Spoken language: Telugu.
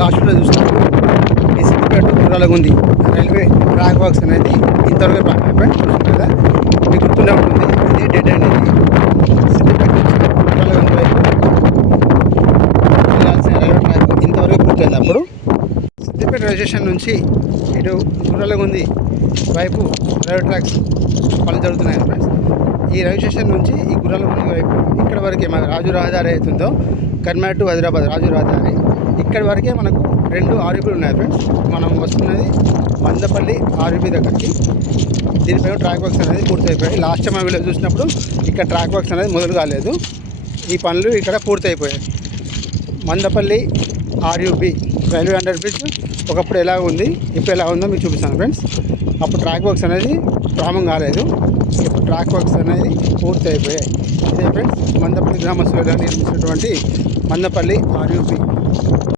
లాస్ట్లో చూస్తాం ఈ సిద్దిపేట గుర్రాలగుంది రైల్వే ట్రాక్ వర్క్స్ అనేది ఇంతవరకు చూస్తుంది కదా. మీకు గుర్తుండే ఉంటుంది, ఇది డెడ్ అండ్ ఇది సిద్దిపేట నుంచి గుర్రాలగుంది వైపు వెళ్ళాల్సిన రైల్వే ట్రాక్ ఇంతవరకు పూర్తయింది. అప్పుడు సిద్దిపేట రైల్వే స్టేషన్ నుంచి ఇటు గుర్రాలగుంది వైపు రైల్వే ట్రాక్స్ పనులు జరుగుతున్నాయి ఫ్రెండ్స్. ఈ రైల్వే స్టేషన్ నుంచి ఈ గుర్రాలగుంది వైపు ఇక్కడ వరకే మన రాజు రహదారి అవుతుందో కర్మాడ్ టు హైదరాబాద్ రాజు రహదారి ఇక్కడి వరకే మనకు 2 ఆర్యూపీలు ఉన్నాయి ఫ్రెండ్స్. మనం వస్తున్నది మందపల్లి ఆర్యూపీ దగ్గరికి. దీనిపై ట్రాక్ వర్క్స్ అనేది పూర్తయిపోయాయి. లాస్ట్ టైం వీళ్ళు చూసినప్పుడు ఇక్కడ ట్రాక్ వర్క్స్ అనేది మొదలు కాలేదు. ఈ పనులు ఇక్కడ పూర్తయిపోయాయి. Mandapalli RUP railway under bridge ఒకప్పుడు ఎలా ఉంది, ఇప్పుడు ఎలా ఉందో మీకు చూపిస్తాను ఫ్రెండ్స్. అప్పుడు ట్రాక్ వర్క్స్ అనేది ప్రారంభం కాలేదు, ఇప్పుడు ట్రాక్ వర్క్స్ అనేది పూర్తి అయిపోయాయి. ఇదే ఫ్రెండ్స్ మందపల్లి గ్రామస్తులుగా నిర్మించినటువంటి మందపల్లి ఆర్యూపీ.